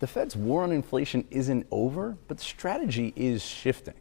The Fed's war on inflation isn't over, but the strategy is shifting.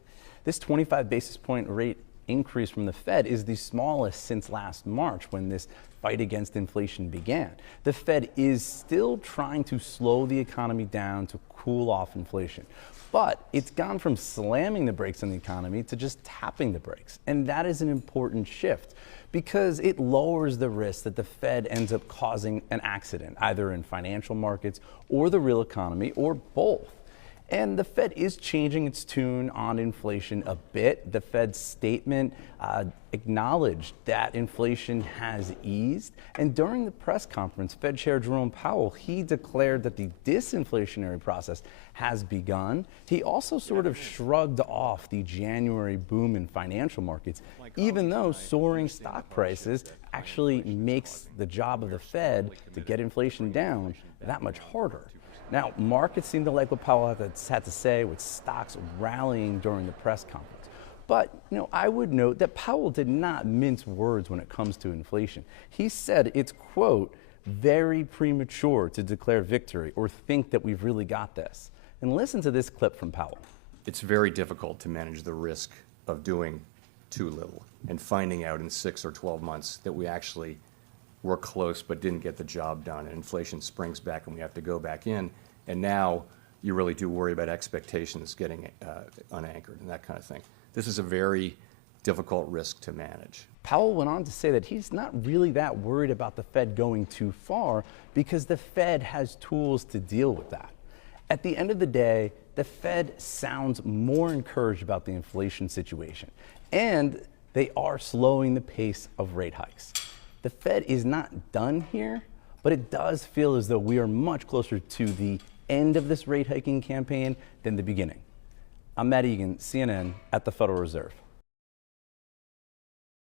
This 25 basis point rate increase from the Fed is the smallest since last March when this fight against inflation began. The Fed is still trying to slow the economy down to cool off inflation. But it's gone from slamming the brakes on the economy to just tapping the brakes. And that is an important shift because it lowers the risk that the Fed ends up causing an accident, either in financial markets or the real economy or both. And the Fed is changing its tune on inflation a bit. The Fed's statement acknowledged that inflation has eased. And during the press conference, Fed Chair Jerome Powell, he declared that the disinflationary process has begun. He also sort of shrugged off the January boom in financial markets, even though soaring stock prices actually makes the job of the Fed to get inflation down that much harder. Now, markets seem to like what Powell had to say, with stocks rallying during the press conference. But, I would note that Powell did not mince words when it comes to inflation. He said it's, quote, very premature to declare victory or think that we've really got this. And listen to this clip from Powell. It's very difficult to manage the risk of doing too little and finding out in 6 or 12 months that we actually were close but didn't get the job done, and inflation springs back and we have to go back in, and now you really do worry about expectations getting unanchored and that kind of thing. This is a very difficult risk to manage. Powell went on to say that he's not really that worried about the Fed going too far because the Fed has tools to deal with that. At the end of the day, the Fed sounds more encouraged about the inflation situation, and they are slowing the pace of rate hikes. The Fed is not done here, but it does feel as though we are much closer to the end of this rate hiking campaign than the beginning. I'm Matt Egan, CNN at the Federal Reserve.